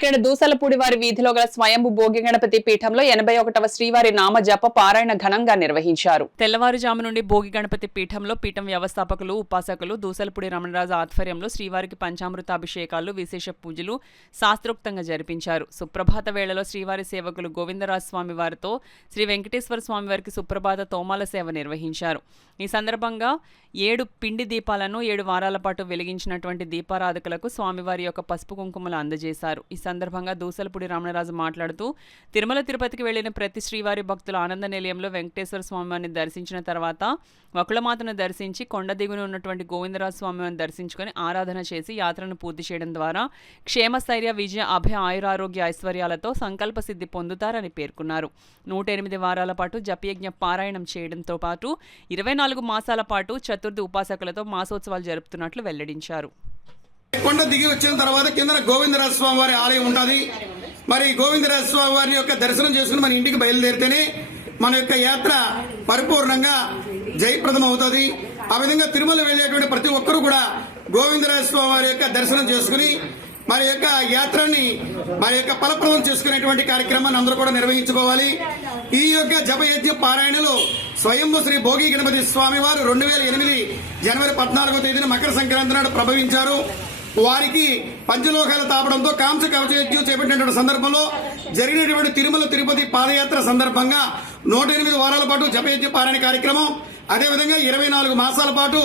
కాకినాడ దూసలపూడి వారి వీధిలో గల స్వయంభు భోగి గణపతి పీఠంలో 81వ శ్రీవారి నామ జప పారాయణ ఘనంగా నిర్వహించారు. తెల్లవారుజాము నుండి భోగి గణపతి పీఠంలో పీఠం వ్యవస్థాపకులు ఉపాసకులు దూసలపూడి రమణరాజు ఆధ్వర్యంలో శ్రీవారికి పంచామృతాభిషేకాలు విశేష పూజలు శాస్త్రోక్తంగా జరిపించారు. సుప్రభాత వేళలో శ్రీవారి సేవకులు గోవిందరాజ స్వామి వారితో శ్రీ వెంకటేశ్వర స్వామి వారికి సుప్రభాత తోమాల సేవ నిర్వహించారు. ఈ సందర్భంగా 7 పిండి దీపాలను 7 వారాల పాటు వెలిగించినటువంటి దీపారాధకులకు స్వామివారి యొక్క పసుపు కుంకుమలు అందజేశారు. ఈ సందర్భంగా దూసలపూడి రమణరాజు మాట్లాడుతూ తిరుమల తిరుపతికి వెళ్లిన ప్రతి శ్రీవారి భక్తుల ఆనంద నిలయంలో వెంకటేశ్వర స్వామివారిని దర్శించిన తర్వాత వకుళమాతను దర్శించి కొండ దిగున ఉన్నటువంటి గోవిందరాజ స్వామివారిని దర్శించుకొని ఆరాధన చేసి యాత్రను పూర్తి చేయడం ద్వారా క్షేమస్థైర్య విజయ అభయ ఆయురారోగ్య ఐశ్వర్యాలతో సంకల్ప సిద్ధి పొందుతారని పేర్కొన్నారు. 108 వారాల పాటు జపయజ్ఞ పారాయణం చేయడంతో పాటు 24 మాసాల పాటు చతుర్థి ఉపాసకులతో మాసోత్సవాలు జరుపుతున్నట్లు వెల్లడించారు. కొండ దిగి వచ్చిన తర్వాత కింద గోవిందరాజ స్వామి వారి ఆలయం ఉంటుంది. మరి గోవిందరాజ స్వామి వారి యొక్క దర్శనం చేసుకుని మన ఇంటికి బయలుదేరితేనే మన యొక్క యాత్ర పరిపూర్ణంగా జయప్రదం అవుతుంది. ఆ విధంగా తిరుమల వెళ్లేటువంటి ప్రతి ఒక్కరూ కూడా గోవిందరాజ స్వామి వారి యొక్క దర్శనం చేసుకుని మరి యొక్క యాత్రని మరి యొక్క ఫలప్రదం చేసుకునేటువంటి కార్యక్రమాన్ని అందరూ కూడా నిర్వహించుకోవాలి. ఈ యొక్క జపయజ్ఞ పారాయణలో స్వయంభు శ్రీ భోగి గణపతి స్వామి వారు 2008 జనవరి 14వ తేదీన మకర సంక్రాంతి నాడు ప్రభవించారు. వారికి పంచలోకాల తాపడంతో కాంస కవచ యజ్ఞం చేపట్టినటువంటి సందర్భంలో జరిగినటువంటి తిరుమల తిరుపతి పాదయాత్ర సందర్భంగా 108 వారాల పాటు జపయజ్ఞ పారాయణ కార్యక్రమం, అదేవిధంగా 24 మాసాల పాటు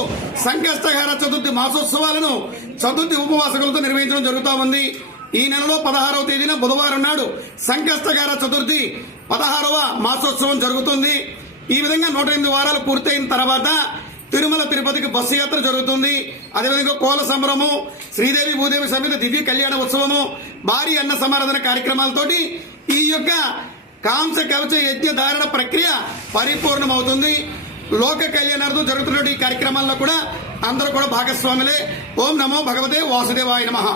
సంకష్టహార చతుర్థి మాసోత్సవాలను చతుర్థి ఉపవాసకులతో నిర్వహించడం జరుగుతూ ఉంది. ఈ నెలలో 16వ తేదీన బుధవారం నాడు సంకష్టహార చతుర్థి 16వ మాసోత్సవం జరుగుతుంది. ఈ విధంగా 108 వారాలు పూర్తయిన తర్వాత తిరుమల తిరుపతికి బస్సు యాత్ర జరుగుతుంది. అదేవిధంగా కోల సంబరము, శ్రీదేవి భూదేవి సమేత దివ్య కళ్యాణ ఉత్సవము, భారీ అన్న సమారాధన కార్యక్రమాలతోటి ఈ యొక్క కాంస కవచ యజ్ఞ ధారణ ప్రక్రియ పరిపూర్ణమవుతుంది. లోక కళ్యాణార్థం జరుగుతున్న ఈ కార్యక్రమాల్లో కూడా అందరూ కూడా భాగస్వాములే. ఓం నమో భగవతే వాసుదేవాయ నమః.